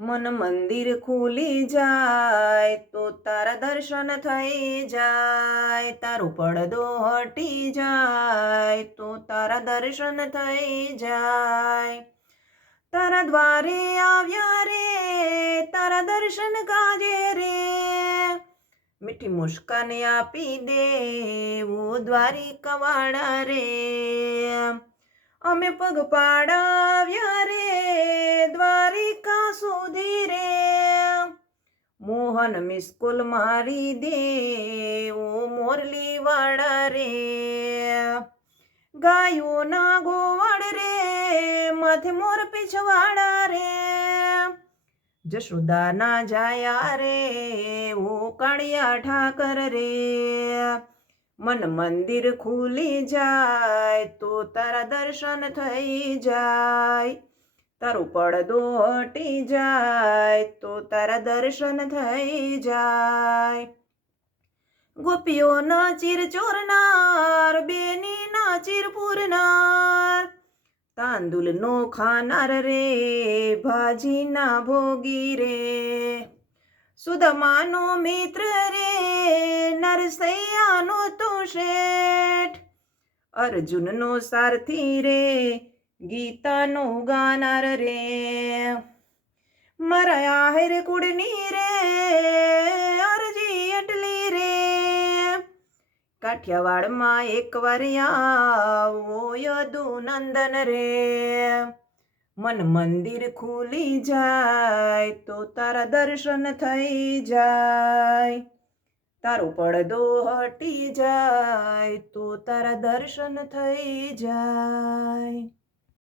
મન મંદિર ખુલી જાય તો તારા દર્શન થઈ જાય, તારો પડદો હટી જાય તો તારા દર્શન થઈ જાય, તારા દ્વારે આવ્યા રે તારા દર્શન કાજે રે, મીઠી મુસ્કાન આપી દેવું દ્વારિકાવાળા રે, અમે પગપાળા રે દ્વારિકા સુધી રે, મોહન મિસ્કુલ મારી દેવો મોરલી વાળા રે, ગાયોના ગોવાળ રે માથે મોર પીછવાડા રે, જશોદાના જાયા રે ઓ કાળિયા ઠાકર રે, મન મંદિર ખુલી જાય તો તારા દર્શન થઈ જાય, તારો પડદો હટી જાય તો તારા દર્શન થઈ જાય, ગોપીઓના ચીર ચોરનાર બેનીના ચીર પૂરનાર, તાંદુલનો ખાનાર રે ભાજીના ભોગી રે, સુદામાનો મિત્ર રે નરસૈયાનો તો શેઠ, અર્જુનનો સારથી રે ગીતાનો ગાનાર રે, મારા આહિર કુળની રે અરજી એટલી રે, કાઠિયાવાડમાં એકવાર આવો યદુનંદન રે, મન મંદિર ખુલી જાય તો તારા દર્શન થઈ જાય, તારો પડદો હટી જાય તો તારા દર્શન થઈ જાય.